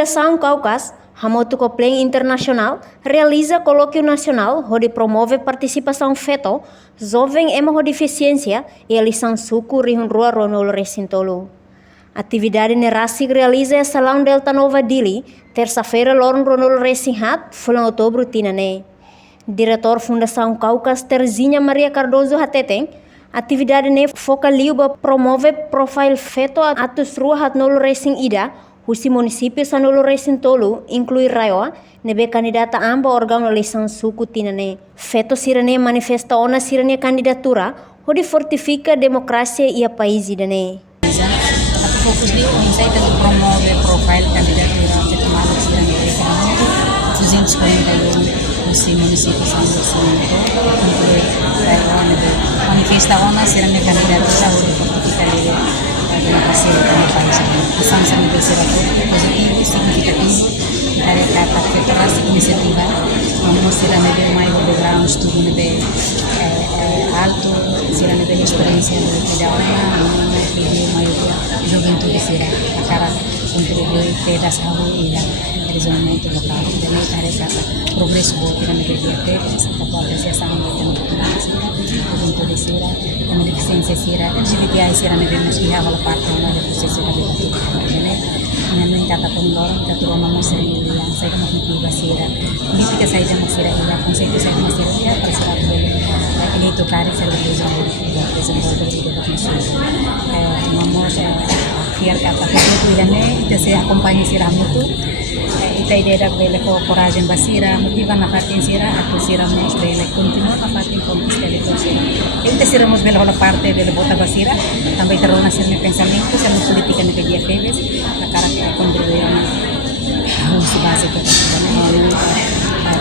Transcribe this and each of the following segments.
Fundação Caucas, Hamotuco Play Internacional, realiza colóquio nacional onde promove participação feto, jovem ema deficiência e a lição suco rihunrua ronolo recintolo. Atividade nerasi realiza a Salão Delta Nova Dili, terça-feira lorn ronolo resinhat, fulan outubro tinane. Diretor Fundação Caucas Terzinha Maria Cardoso Hateten, atividade ne focaliuba promove profile feto atus rua hatnolo resin ida, Husi município sanolo recintolo inclui raioa nebe candidata amba órgão eleição suku tinane. Feto sirane manifesta ona sirane candidatura onde fortifica a democracia e a país idane. Tapi fokus di insight untuk promove profile candidatura fetumalo sirane ekonomi 241 Husi município sanolo recintolo inclui raioa nebe manifesta ona sirane candidatura onde fortifica a democracia do país. Sama-sama positivo, significativo, dari kata federasi inisiativa, vamos sirane de mai background studi nebe alto, sirane de experiência no pedagogía, no maioria juventude sira, a cara contribui para saúde e o desenvolvimento local. Também dari kata progresso bom sirane de diabetes, apreciação da democracia, juventude sira, a deficiência sira, LGBTI sirane de mosquia vala parte do processo de Namin tatapon katurungan mo sa ila sa makikita sira politika sa ila magsira ila konsepto sa ila magsira ila para sa ilito kare sa desenvolver da nação vamos criar capacidade ila ne ita se acompanha sira muito ita ideia da bela com coragem basira motiva na fatin sira atau sira mo bela continua na fatin conquista de sira ita sira mo bela la parte bela bota basira também terona sira pensamento sa politika na dia febres na cara contribuir a base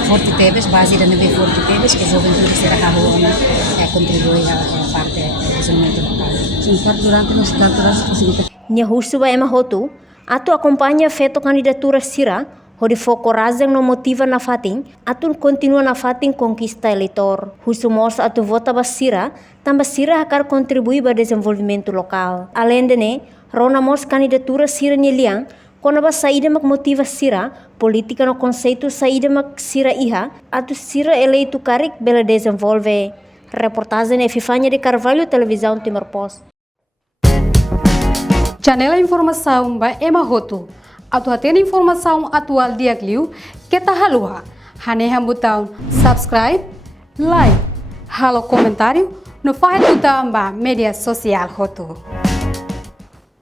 forte teves base da neve forte teves que juventude será a contribuir a parte do desenvolvimento local. Sim, durante nos cantoras facilita. Nya husuba ema hotu, atu acompanha feto candidatura sira, onde foco razão no motiva na fatin, atu continua na fatin conquista eleitor. Husumos atu vota basira, também sira akan contribuir para desenvolvimento local. Além de ne, rona mos candidatura sira nyeliang, quando a saída mak motiva sira, política no conceito saída mak sira iha, atu sira eleito karik bela desenvolve. Reportagem Efifânia de Carvalho, Televisão Timor Post. Janela informação ba Emma Hoto. Atu atena informação atual dia kliu, kita halua. Haneha botão subscribe, like, halo comentário, no faz botão ba media social Hoto.